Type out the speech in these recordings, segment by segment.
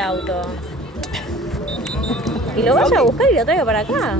el auto. Y lo vaya a buscar y lo traiga para acá.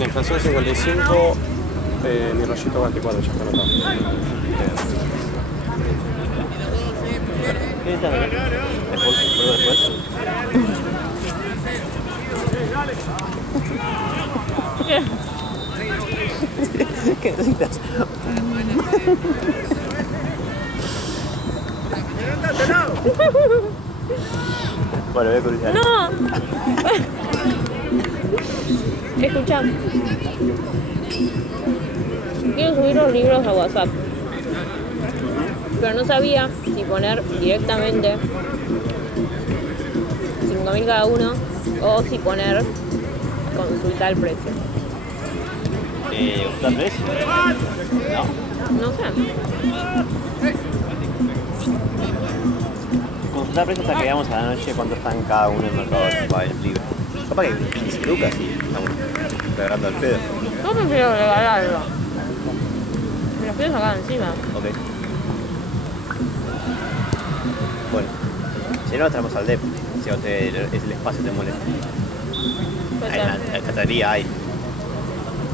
Inflación 55, mi rollito 24, ya está anotado. ¿Qué estás haciendo? ¿Después? ¿Qué necesitas? Bueno, voy a cruzar. ¡No! Escucha. Quiero subir los libros a WhatsApp. Pero no sabía si poner directamente 5.000 cada uno o si poner consulta el precio. ¿Gusta el precio? No. No sé. Consultar precios hasta que veamos a la noche cuánto están cada uno en el mercado para el libro. Capaz que 15 lucas y estamos regalando al pedo. Yo prefiero regalarlo. Me los pido acá encima. Ok. Bueno, si no, nos traemos al DEP. Si el espacio te molesta. Puede En ser. la cafetería hay.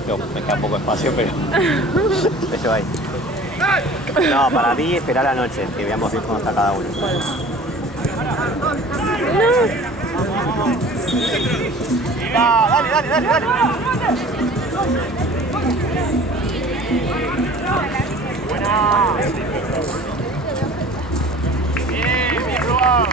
Yo, me queda poco espacio, pero me llevo ahí. No, para mí esperar la noche, que veamos bien cómo está cada uno. Bueno. Dale. Bien, probado.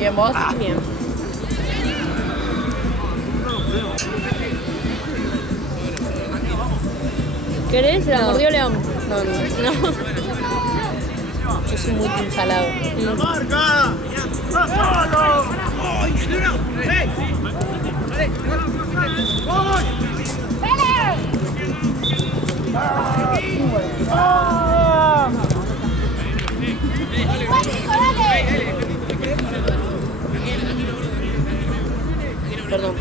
Bien, ¿vos? Bien. ¿Querés? La mordió León. No. No. Yo soy muy team salado. Perdón.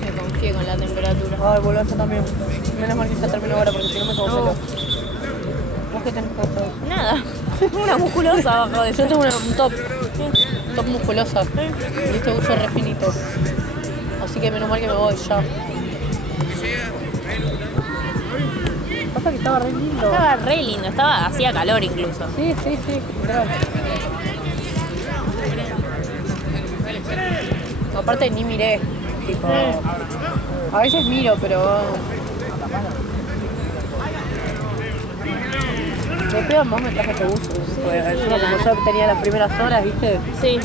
Me confié con la temperatura. Ay, boludo, yo también. Menos mal que ya terminó ahora porque si no me congelo. ¿Vos qué tenés puesto? Nada. Una musculosa abajo de Yo tengo un top. Top musculosa. Y este uso re finito. Así que menos mal que me voy ya. Pasa que estaba re lindo. Estaba re lindo, hacía calor incluso. Sí, literal. Aparte ni miré. Tipo. A veces miro, pero. Me pegan más mensajes que uso. Pues, encima como yo tenía las primeras horas, ¿viste? Sí.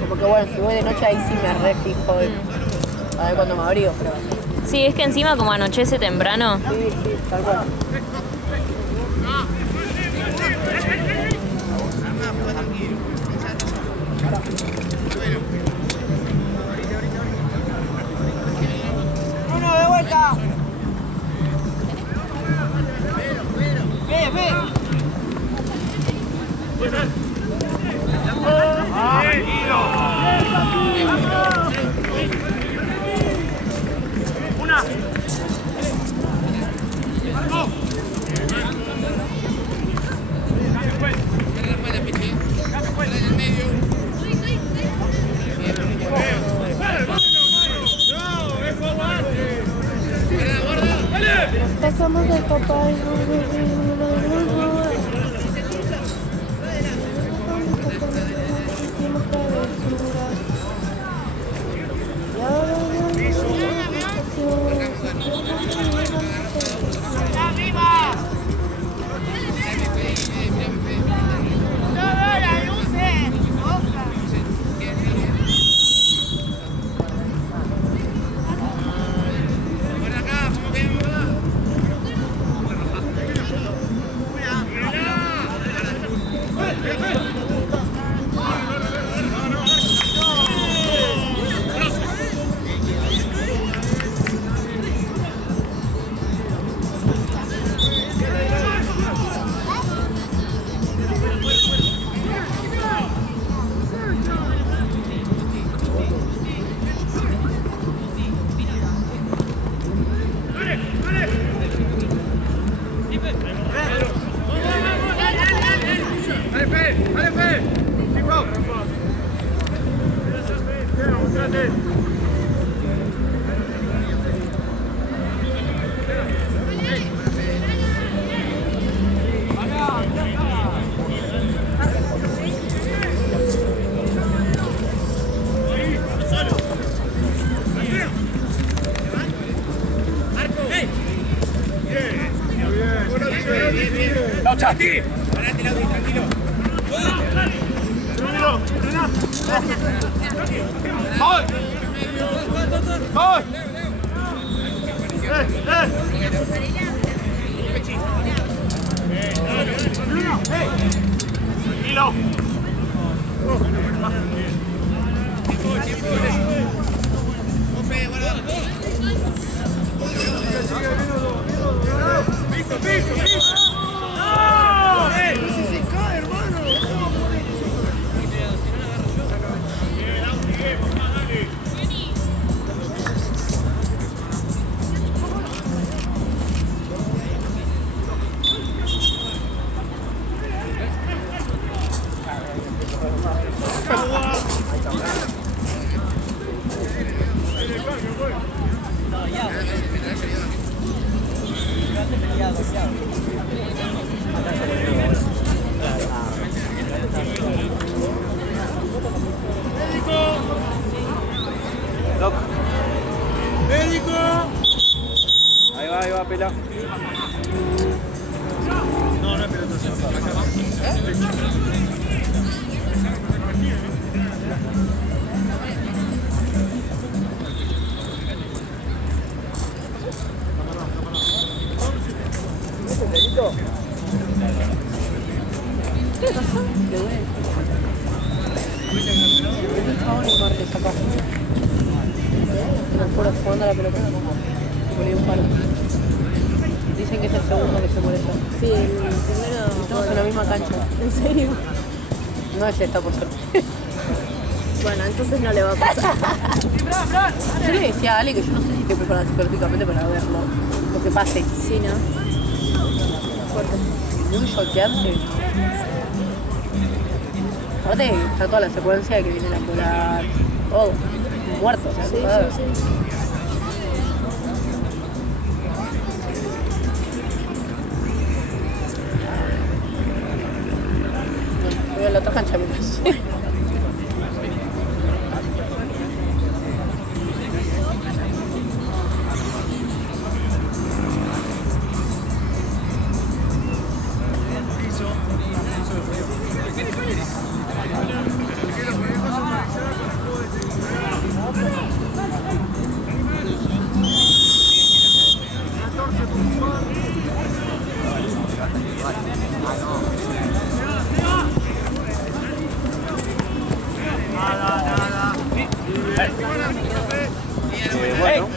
Como que bueno, si voy de noche ahí sí me re fijo. A ver cuándo me abrigo, pero. Sí, es que encima como anochece temprano. Sí, tal cual. ¡Uno de vuelta! ¡Ve! Pasamos del papá y ¡Chati! ¡Parate, Laudi, tranquilo! ¡Voy! ¡Voy! ¡Tranquilo! Ahí va, pela. No, no es pelota. ¿Qué pasó? ¿Le duele? El chabón y martes acá. En afuera jugando a la pelota. Se murió un palo. Dicen que es el segundo que se muere ya. Sí, el primero. Estamos en la misma cancha. ¿En serio? No es esta, por suerte. Bueno, entonces no le va a pasar. Yo le decía a Ale que yo no sé si estoy preparada psicológicamente para verlo. Lo que pase. Sí, ¿no? Fuerte. Muy choqueante. Aparte está toda la secuencia de que vienen a curar todo. Muertos, ¿eh? Sí, sí, sí. Voy a la otra cancha mientras. Bueno.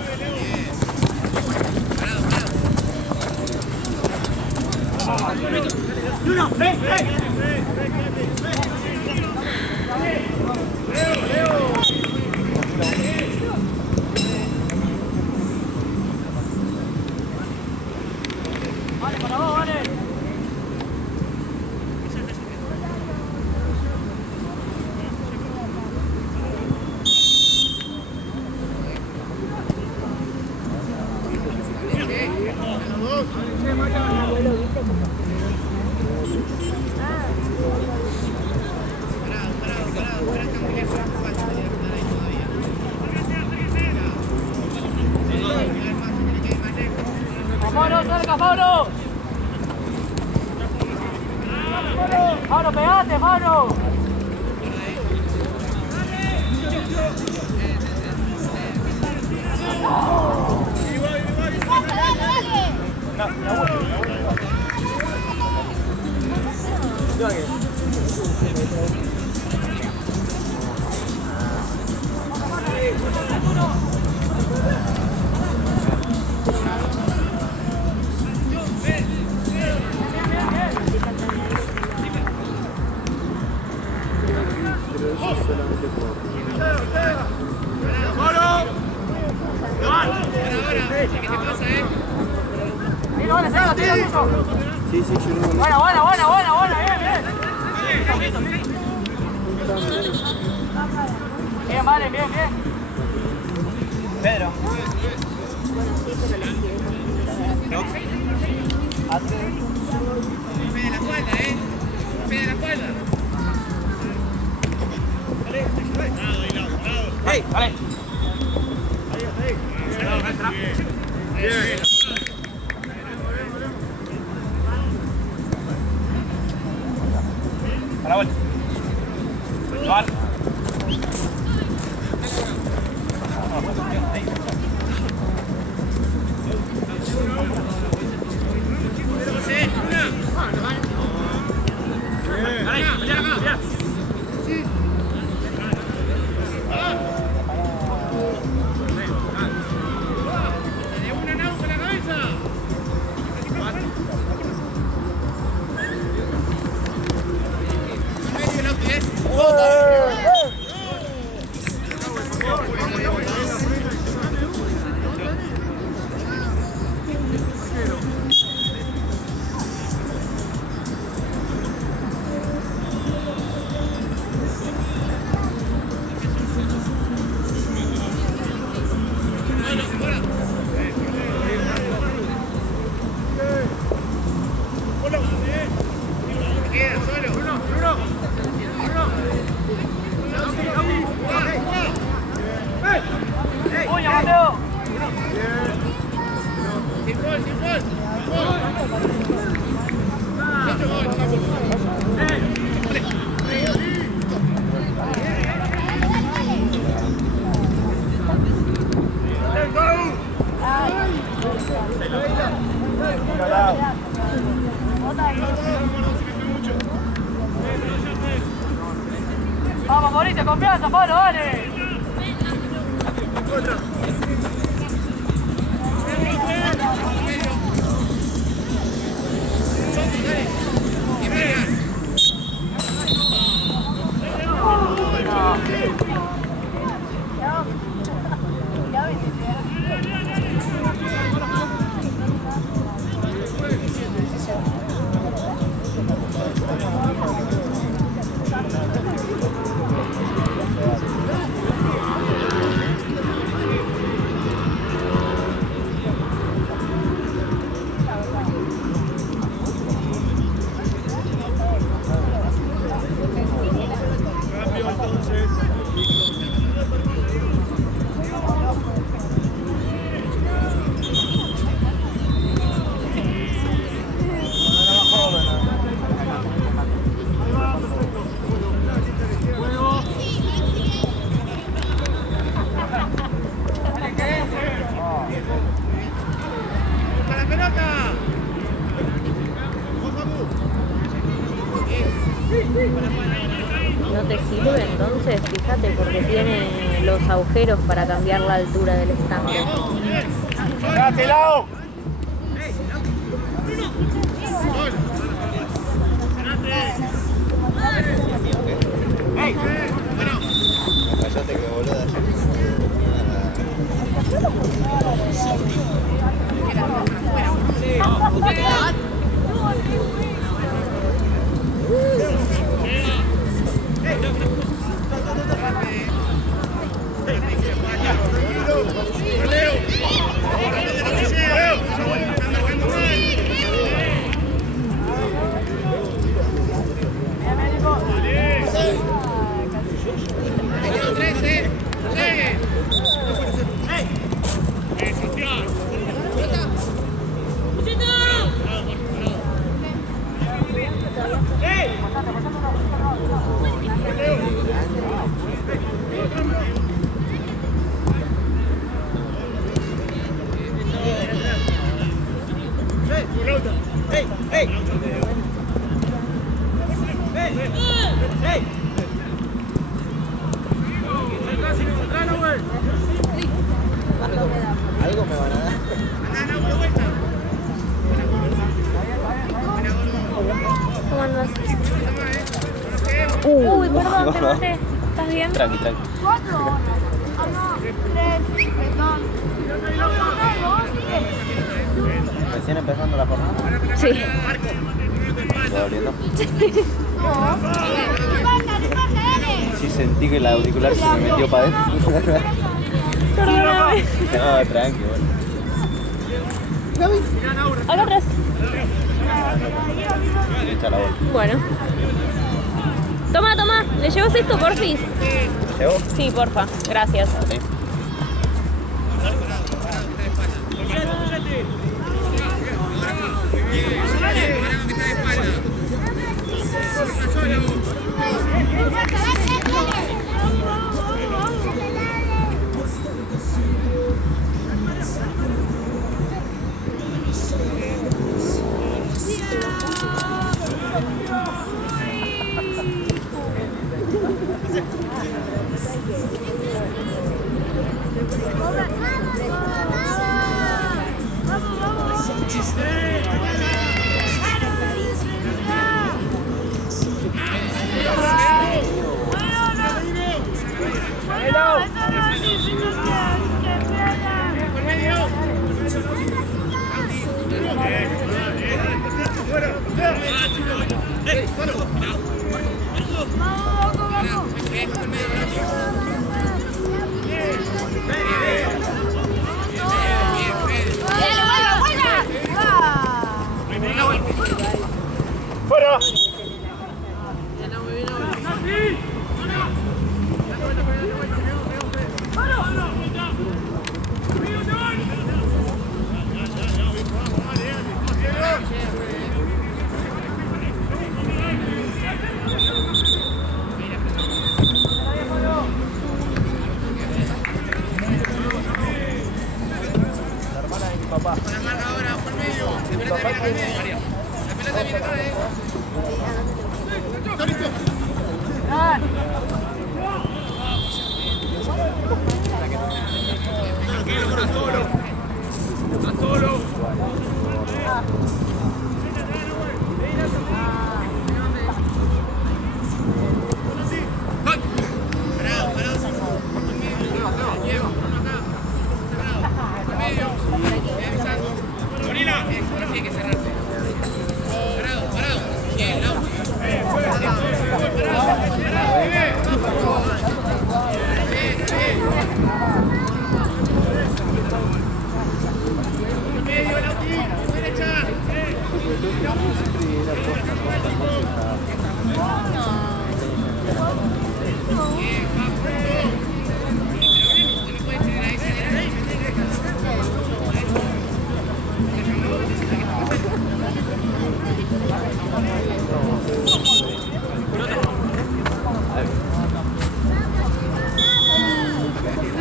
¡Fauno, cerca, Fauno! ¡Fauno, pegate, Fauno! Sí, sí, yo no. Buena, bien, bien. Bien, vale, bien. Pedro. Pide la espalda, Pide la espalda. Hey, vale. Bien. A la vuelta. Vale. Vamos, Mauricio, confianza, Pablo, dale. No te sirve entonces, fíjate, porque tiene los agujeros para cambiar la altura del estanque. ¡Dátelo! Cállate que boluda. Algo me van a dar. ¿Cómo andas? Uy, perdón, te maté. ¿Estás bien? Tranqui, tranqui. Recién empezando la jornada. Sí. ¿Está doliendo? Sí, sentí que el auricular se me metió para adentro. Perdóname. No, tranqui, bueno. Acá atrás. Echa la bola. Bueno. Toma, toma. ¿Le llevas esto, porfis? ¿Llevo? Sí, porfa. Gracias. Sí. papá.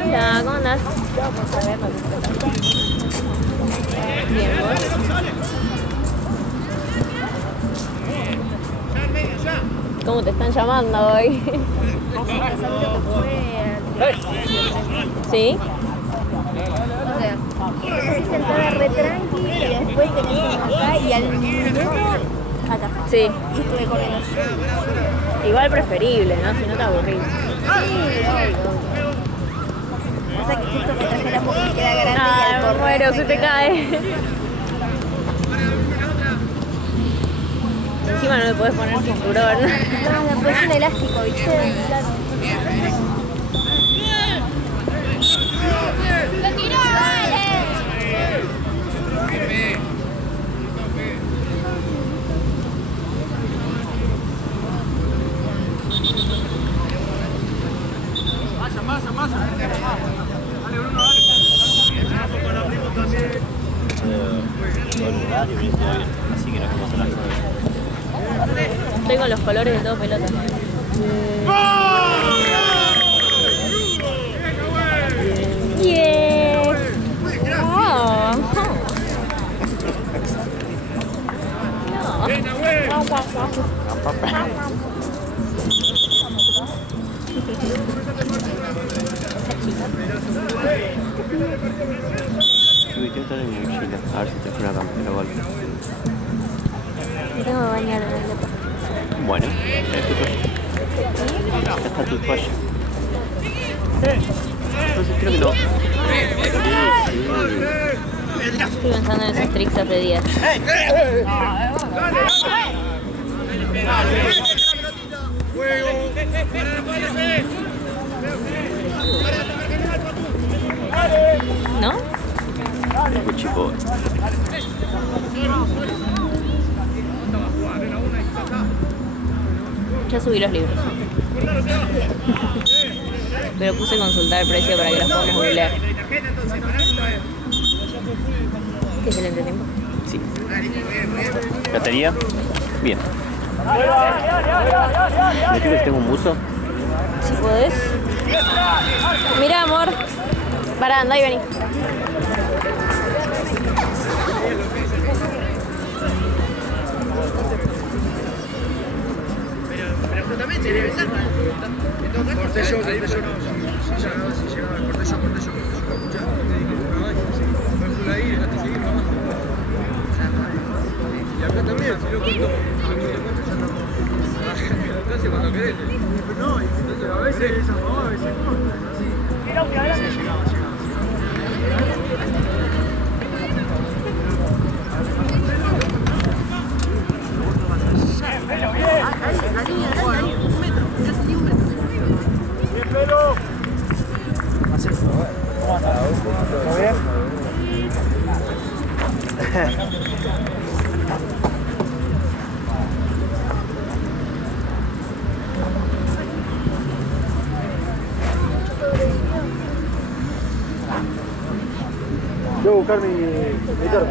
Hola, ¿cómo andás? Bien, ¿vos? ¿Cómo te están llamando hoy? ¿Sí? O sea, estoy sentada re tranqui y después tenés uno acá y al minuto acá. Sí. Y estuve corriendo. Igual preferible, ¿no? Si no te aburrís. Sí, obvio. O sea que justo me traje la porque me queda grande y Ay, al me correr muero, me se te queda- cae. Encima no le podés poner cinturón. No, me puse un elástico, ¿viste? Claro. ¡Lo tiró, dale! Todo el horario, bien, todo bien. Así que nos vemos a las 9. Estoy con los colores de todo pelota. Yeah. Oh. Uy, tengo que estar en mi mochila. A ver si te una campera o algo. Me tengo que bañar en el depa. Bueno, acá está tu toalla. Entonces creo que no. Estoy pensando en esos tricks hace días. ¿No? Muy chico. Ya subí los libros. Pero puse consultar el precio para que los podamos googlear. ¿Qué excelente tiempo? Sí. ¿Batería? Bien. ¿Me que tengo un buzo? Si podés. Mira, amor. Pará, andá y vení. Voy a buscar mi termo.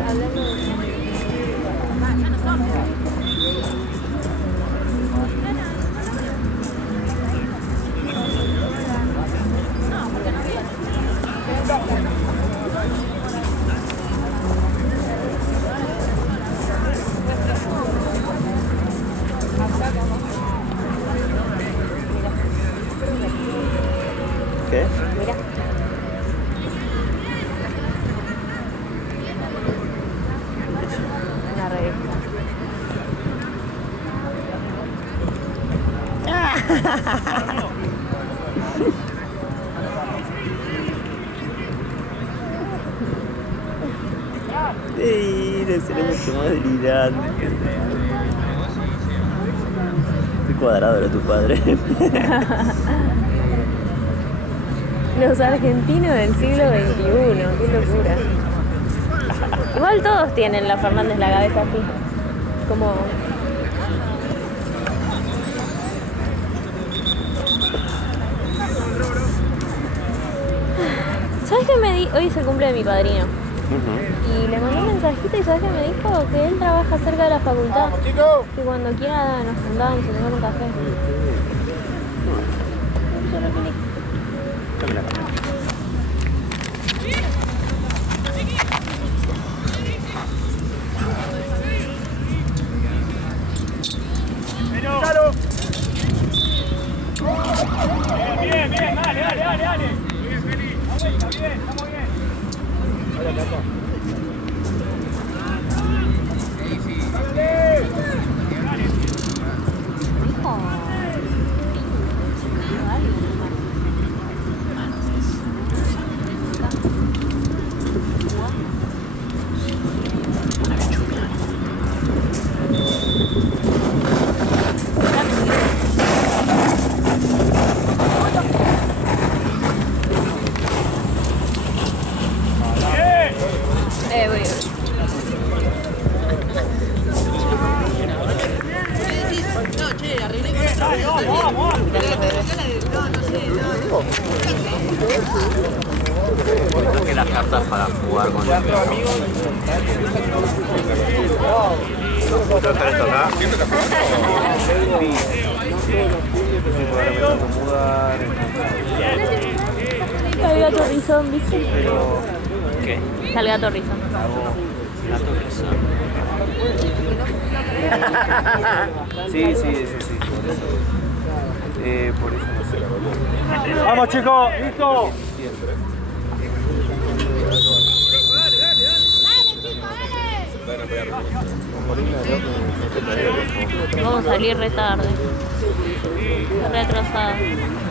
Debe ser mucho más delirante. Qué cuadrado era tu padre. Los argentinos del siglo XXI, qué locura. Igual todos tienen la Fernández la cabeza así. Como... ¿Sabes qué me di? Hoy es el cumple de mi padrino. Y le mandé un mensajito y ¿sabes qué me dijo? Que él trabaja cerca de la facultad. Que cuando quiera nos juntamos y tomamos un café. Dame la cámara. Bien, bien, dale, dale, dale, dale. Está bien, estamos bien. Voy. Creo que las cartas para jugar con el perro. ¿Puedo dejar esto acá? Está el gato rizón, ¿viste? Pero... ¿Qué? Está el gato rizón. Gato rizón. Sí, por eso no sé. ¡Vamos, chicos! ¡Listo! Vamos a salir re tarde. Está re atrasada.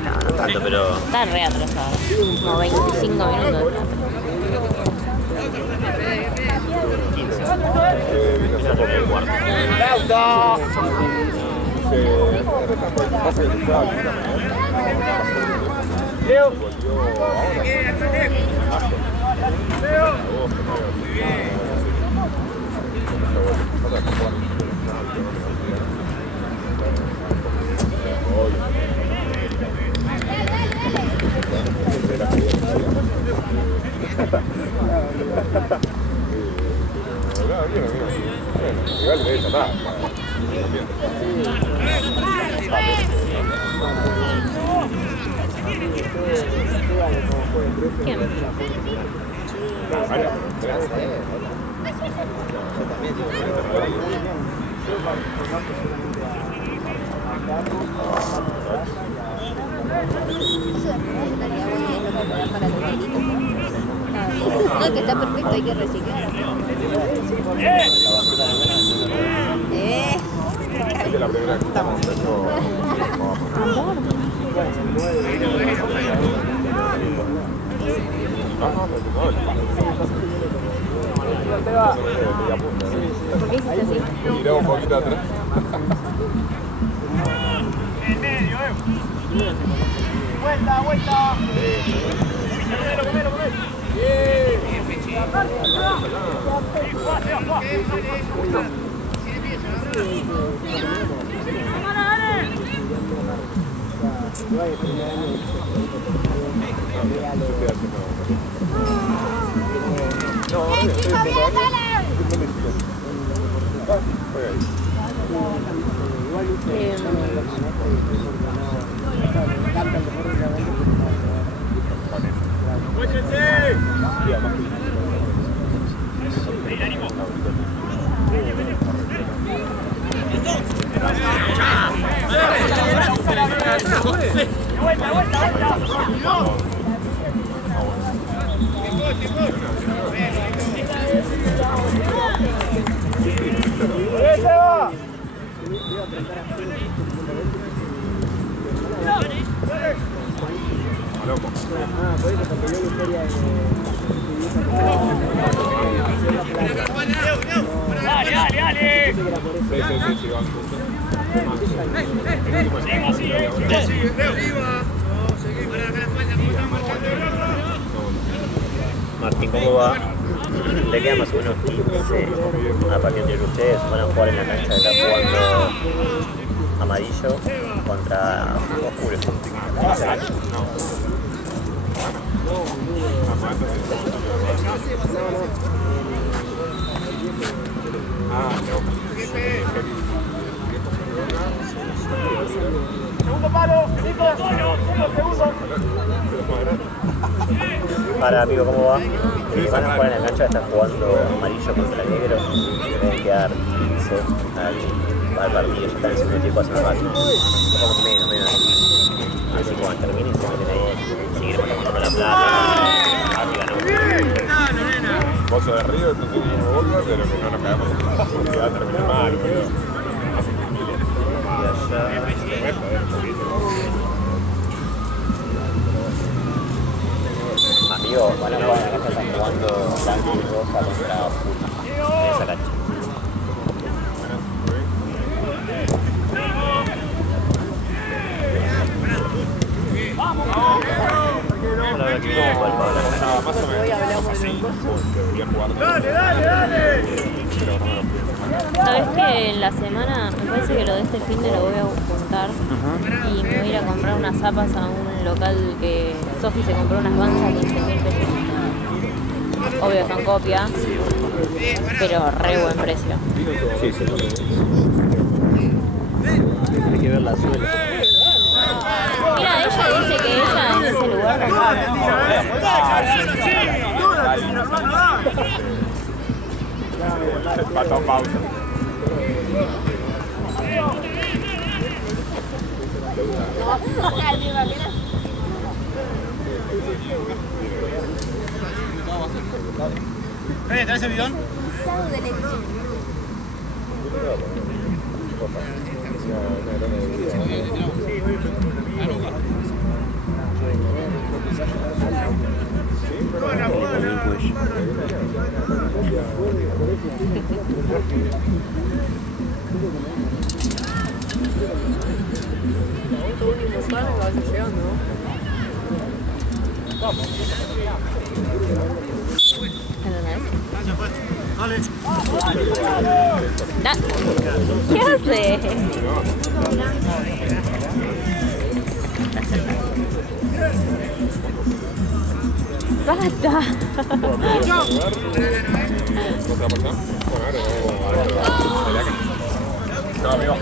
No, no tanto, pero... Está re atrasada. Como 25 minutos. 15. Era por el cuarto. Leo. ¿Quién? No, que está perfecto, hay que reciclar. ¿Por qué hiciste así? Mirá un poquito atrás. En medio, Vuelta, vuelta. Comelo. Dale, dale, dale. Siga así, Martín, ¿cómo va? Le quedan más o menos 15 a partir de ustedes. Van a jugar en la cancha de está jugando Amarillo contra Oscuro. Segundo palo, 5 segundos. Para amigo, ¿cómo va? Van a jugar en la cancha, están jugando Amarillo contra Negro. Deben quedar 15 al partido, ya están en el segundo tiempo hace un rato. Un poco menos. Así que cuando termine se meten ahí, seguir mandando la plata. Arriba, ¿no? Vos sos de Río, entonces tenemos boca, pero que no nos cagamos porque va a terminar mal, boludo. Y allá... Amigo, van a jugar en la cancha, están jugando blanco y rosa contra Oscuro en esa cancha. Más o menos así, debería jugar. ¿Sabes que en la semana me parece que lo de este fin de lo voy a juntar y me voy a ir a comprar unas zapas a un local que Sofi se compró unas banzas a 15.000 pesos? Obvio son copia, pero re buen precio. Sí. Hay que ver la suela. Mira, ella dice que ella en ese lugar compraba. Pato pausa. ¿Traes el bidón? Sado de leche. ¿Qué hace? ¡Basta! No, amigo.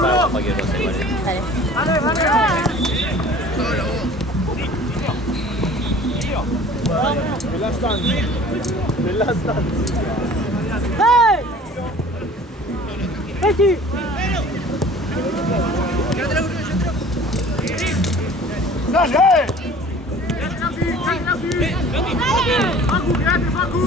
Para cualquier cosa igual. Dale. ¡Dale! ¡Facu, quédate, Facu!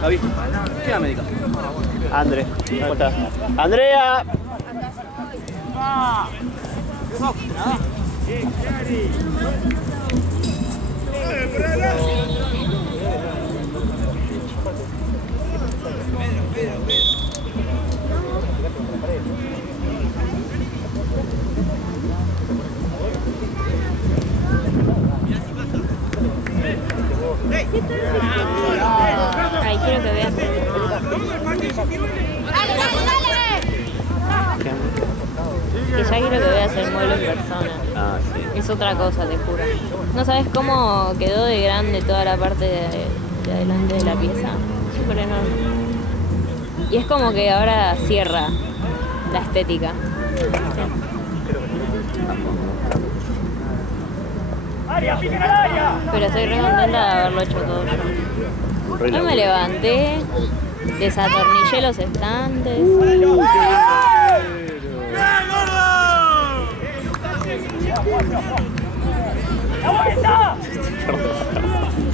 Javi, ¿qué la médica? André, ¿cómo estás? ¡Andrea! Ay, quiero que veas. Que ya quiero que veas el mueble en persona. Ah, sí. Es otra cosa, te juro. No sabes cómo quedó de grande toda la parte de adelante de la pieza. Es súper enorme. Y es como que ahora cierra la estética. ¡Área, piquen al área! Pero estoy re contenta de haberlo hecho todo yo. Hoy me levanté, desatornillé los estantes. ¡La vuelta!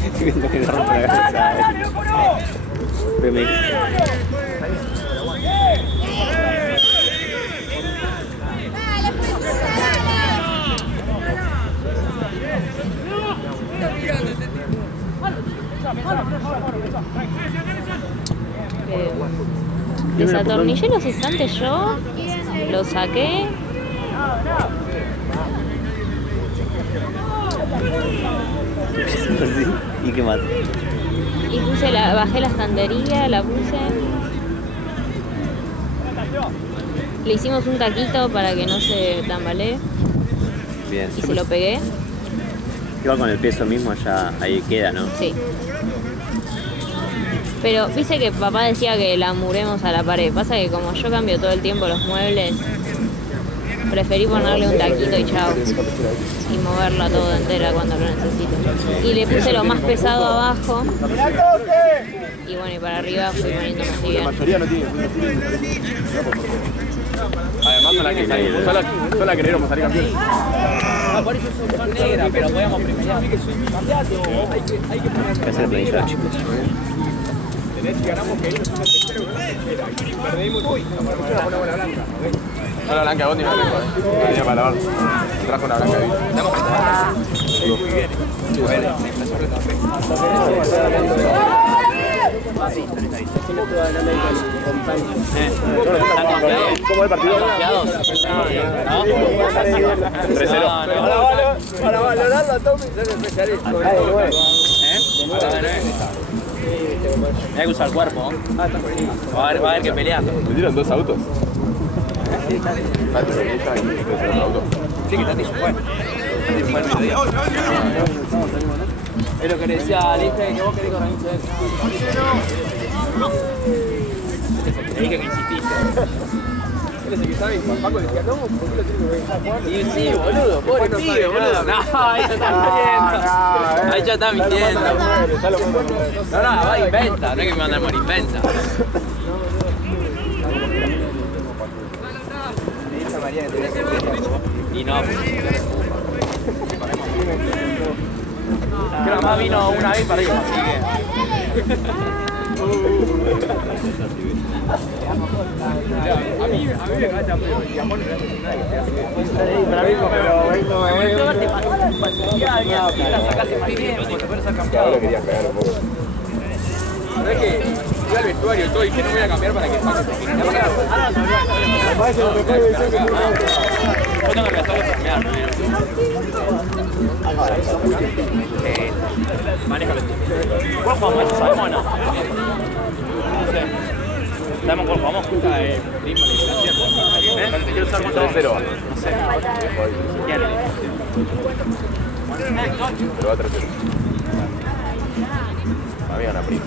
Estoy viendo que me rompe la cabeza. Pero me... Desatornillé los estantes yo, los saqué. ¿Y qué más? Y bajé la estantería, la puse. Le hicimos un taquito para que no se tambalee Bien. y se lo pegué. Igual con el peso mismo ya ahí queda, ¿no? Sí. Pero viste que papá decía que la muremos a la pared. Pasa que como yo cambio todo el tiempo los muebles, preferí ponerle un taquito y chao. Y moverla todo entera cuando lo necesito. Y le puse lo más pesado abajo. Y bueno, y para arriba fui poniendo más liviano. La mayoría no tiene. Además son las que salimos, son las que queremos salir campeones. Por eso son negras, pero podemos premiar. Hay que hacer planilla, chicos. Ganamos que ir perdimos. Uy, no la blanca. No la blanca, vos ni la blanca. Venía para lavar. Trajo una blanca ahí. Muy bien. ¿Cómo el partido? 3-0. Para valorarlo a Tommy son especialistas. Hay que usar el cuerpo. Va a haber que pelear. ¿Me dieron 2 autos? Sí, que Tati se fue. Tati fue al mediodía. Es lo que le decía al Inge que vos querés organizar eso. Te dije que insististe. Él es el que sabe, Paco decía, no, ¿por qué lo tiene que dejar jugar? Y sí, boludo, pobre pibe, boludo. No, ahí ya está mintiendo. Ahí ya está mintiendo. No, va, inventa, no es que me mandan por inventa. Y no. Creo que más vino una vez para ellos, así que. A mí me gacha feo. Y amor no es nada. Para mí, pero vengo. Sacaste más tiempo, te puedes ser campeón. Ahora querías pegar un poco. ¿Sabes que fui al vestuario y todo y que no voy a cambiar para que Paco se quede? Yo tengo el vestuario para cambiar, ¿no? Manéjalo tú. ¿Cuál jugamos? ¿Sabemos o no? No sé. ¿Sabemos cuál jugamos? Primo, ¿eh? Quiero usar contra 3-0. No sé. ¿Quién? Pero va a 3-0. A mí gana primo.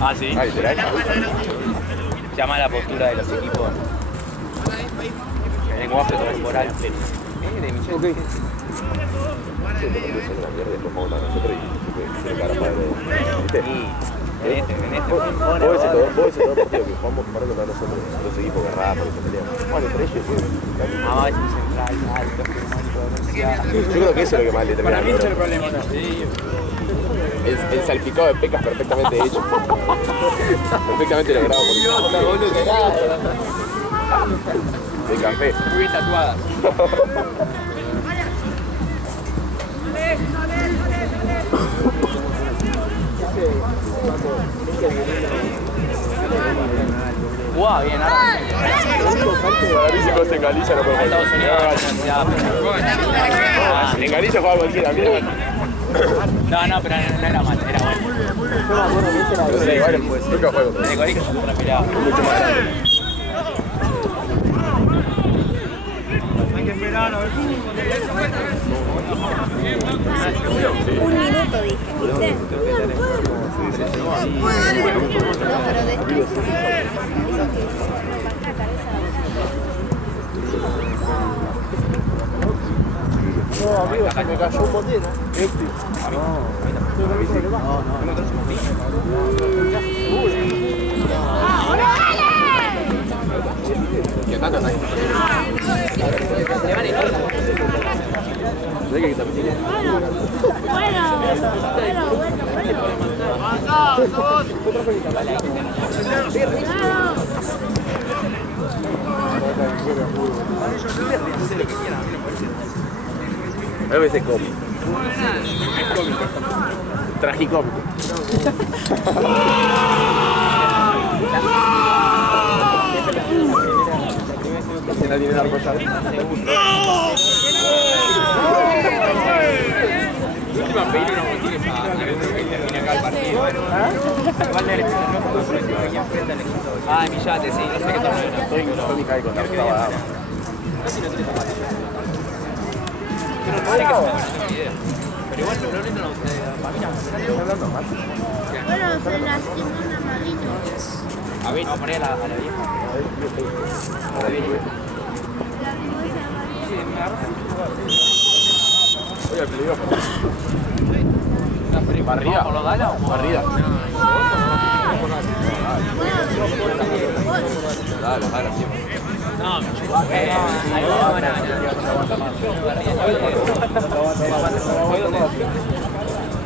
Ah, sí. Ah, literal. Llama la postura de los equipos. El lenguaje corporal. Ok. Sí, te perdés en una mierda y después vamos a nosotros y se cara para el... ¿Viste? Vos ves todo el partido que jugamos comparando con nosotros, los equipos que rapan y se pelean. Bueno, entre ellos sí. Central, alto, Yo creo que eso es lo que más le termina. Para mí ese es el problema, ¿no? Sí. El salpicado de pecas perfectamente hecho. Perfectamente logrado por de café. Muy bien tatuadas. Guau, bien, ahora. Para mí si cosas en Galicia no puedo Estados Unidos, en Galicia juega cualquiera, mira. No, pero no era mal, era bueno. No sé, igual nunca juego. En el colegio se transpiraba. Mucho más grande. Un minuto dije, ¿viste? No, pero después eso que la cabeza. No, amigo, se me cayó un botín, ¿no? A veces cómico. Tragicómico. ¿Quién la tiene el arco ya? Última peli no tiene para viene acá al partido. Igual Nere, aquí enfrente al equipo. Ah, Millate, sí, no sé qué torneo era. Estoy con Micael con la octava. Casi no tiene zapatos. Pero no sé qué fue, no tengo idea. Pero igual no le entran a ustedes. A mí no. ¿Estás hablando más? Bueno, se lastimó una marina. A ver, vamos a poner a la vieja. A la vieja. Oye, el peligro. ¿Barrida? ¿Por lo Dala o Barrida. Dale, siempre. no, ahí no van a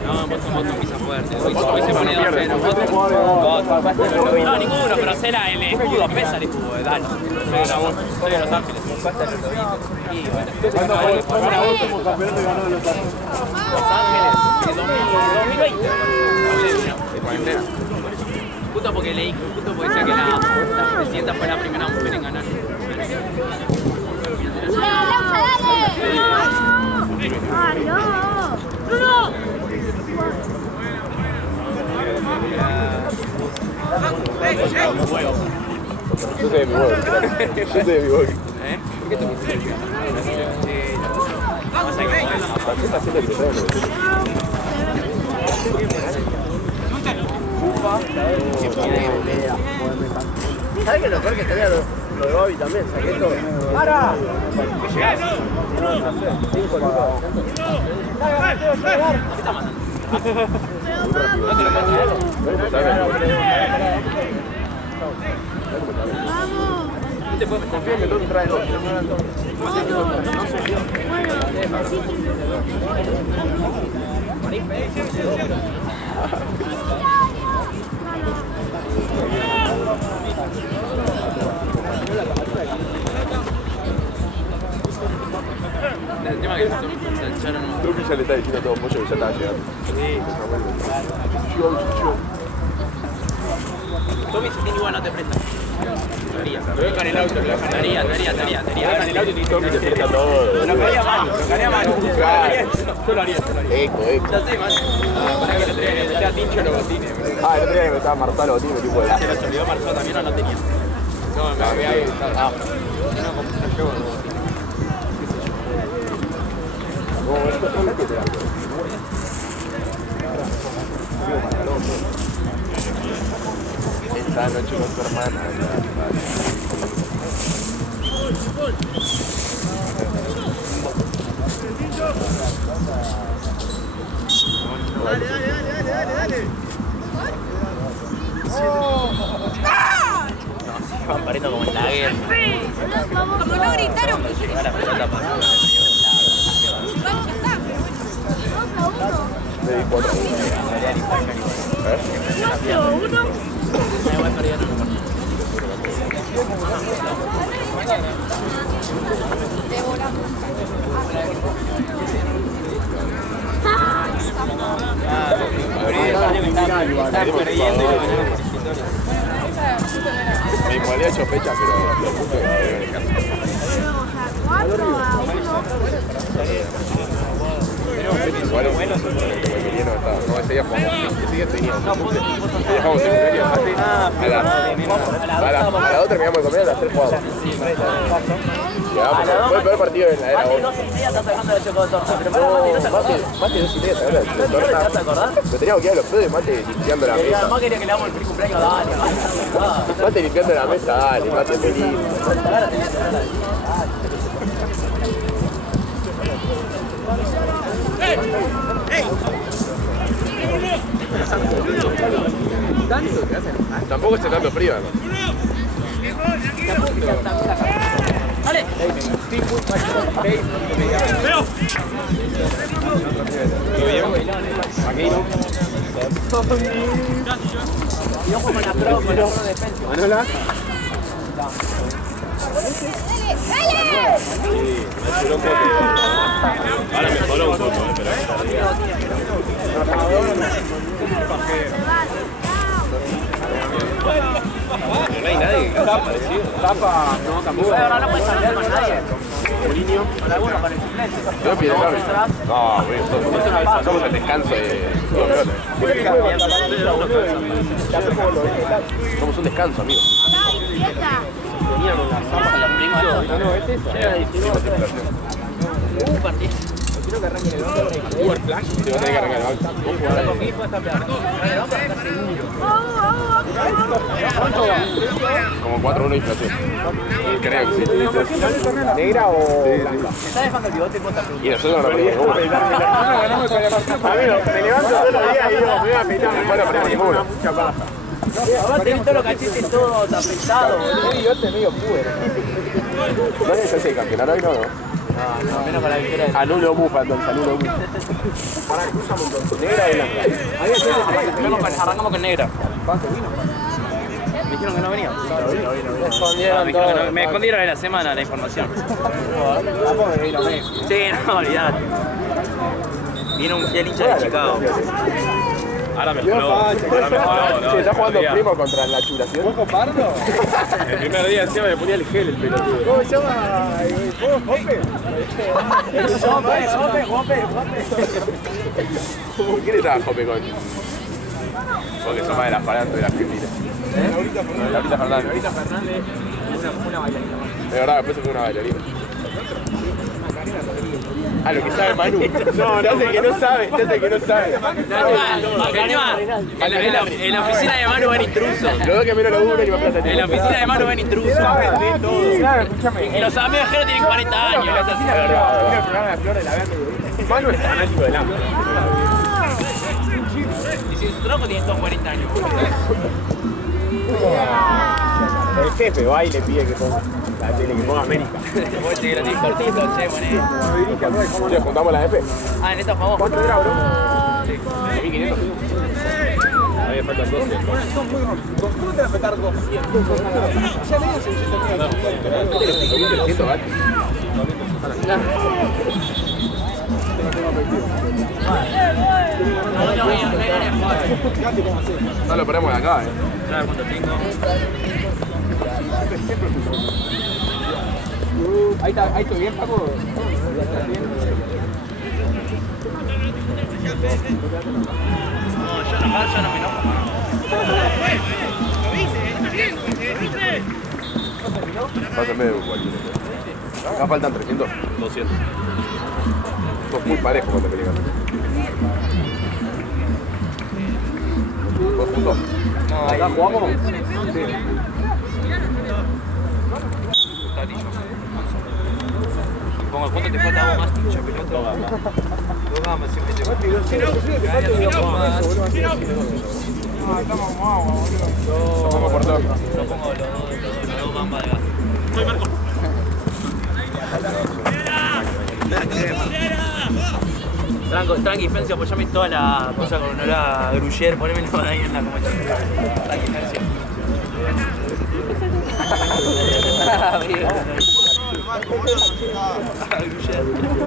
no, vos tomás tu pizza fuerte. Hoy se pone 2-0. No, ninguno, pero será el escudo, pesa el escudo de Dala. Soy de Los Ángeles. Y bueno. Como campeón de ganó Los Ángeles. Los Ángeles, 2020. Justo porque leí, justo porque decía que la presidenta fue la primera mujer en ganar. ¡Ay, no! Yo soy de mi huevo. Yo soy de mi huevo. ¿Por qué te pusiste el vamos a ir. Aparte está haciendo el terreno. ¿Sabes que lo peor que tenía lo de Bobby también? Saqué todo. ¡Para! ¿Qué está mandando? No te puedes Confía en que todo trae dos. El tema que se echaron. Truqui ya le está diciendo a todo pollo que ya estaba llegando. Tommy se tiene igual, no te presta. Te voy con el auto, Taría. Con el auto y Truqui te presta todo. lo haría mal. Yo lo haría. Eco. Ya sé, man. Para que le sea tincho los botines. Ah, el otro día que me estaba Martalo, tío, me tipo de la. Se los olvidó Marzo también o no tenía. No, me había ahí. Ah, no, como se llevó los botines. Esta noche con tu hermana. Dale. Van pariendo como en la guerra. Como no gritaron, Llega la pelota para vamos, ya está. 4-1. 4-1. Me había hecho fecha, pero lo justo que me había en casa. 4-1. Igual como el Emiliano estaba. No, ese día jugamos. Ese día teníamos. Ese día jugamos el cumpleaños antes. A las 2 terminamos de comer, a las 3 jugamos. Fue el peor partido en la era. Mati, 2:30 estás sacando la chocotorta, pero para Mati, ¿no te acordás? Mati, 2:30, ¿sabes? ¿Te acordás? Lo teníamos que ir a los pedos y Mate limpiando la mesa. Además quería que le damos el feliz cumpleaños, dale. Mate limpiando la mesa, dale, Mate feliz. Tampoco está tanto frío, ¿no? Dale. Y ojo con la pro defensa. Manola. Ahora mejoró un poco, pero... No hay nadie que casi parecido. Tapa, no, tampoco. No puedes cambiar con nadie. Mourinho. Con alguno para el suplente. Yo pido el árbitro. No, güey, somos el descanso de somos un descanso, amigo. Teníamos las zapas a la prima. No, es eso. Partido. Quiero que arranque el banco. Flash. Te vas a tener que arrancar el banco. Como 4-1 inflación. Creo que sí. ¿Negra o blanca? ¿Estás dejando el bigote? Y nosotros no lo pedimos. Amigo, me levanto todos los días y digo, me voy a peinar. Después no ponemos ninguno. Mucha paja. Ahora tenés todos los cachetes todos afectados. Qué bigote medio puero. ¿No es ese campeonato hoy, no? No, menos para la victoria. Anulo Mufa, entonces, anulo Mufa. Para que usamos entonces, negra y blanca. Arrancamos con negra. Me dijeron que no venía. Me escondieron en la semana la información. Sí, no, olvidate. Viene un fiel hincha de Chicago. Ahora mejoró. Sí, está jugando primo contra la churación. ¿Vos comparto? El primer día encima me ponía el gel el pelotudo. ¿Cómo se llama? ¿Vos, Jope? ¿Quién estaba Jope con? Porque son más de las farantas de las Argentinas. Laurita Fernández. Laurita Fernández, una bailarina. De verdad, después se fue una bailarina. Ah, lo que sabe Manu. No, no sé que no sabe, no sé que no sabe. En la oficina de Manu ven intrusos. Los dos que menos lo uno y más plata En la oficina de Manu ven intrusos. Y los amigos ajenos tienen 40 años. Manu es fanático del hambre. Y si su trabajo tiene todos 40 años. El jefe va y le pide que ponga la tele, que ponga América. Vos te lo tienes cortito, che, poné. ¿Le juntamos la F? Ah, en esta jugamos. ¿Cuánto era, bro? Sí. 1500. Había faltan 12. ¿Cómo te va a petar 200? Ya le dio 600 vale. No lo ponemos de acá, Claro, ¿cuánto tengo? Ahí estoy bien, Paco. No, yo no me enojo. Pásame de cualquiera. Acá faltan 300. 200. Sos muy parejo cuando peleas. ¿Vos juntos? No, ¿Acá jugamos? Sí. Pongo, ¿cuánto te falta vos más, tincha, pelota? 2 gamas, siempre te falta. Vamos por todo. Yo pongo los 2 gambas de gas. Soy Marco. Tranqui, Fencio, apoyame toda la cosa con honor a Gruyère, ponémelo ahí en la conversación. Tranqui, Fencio. Gruyère.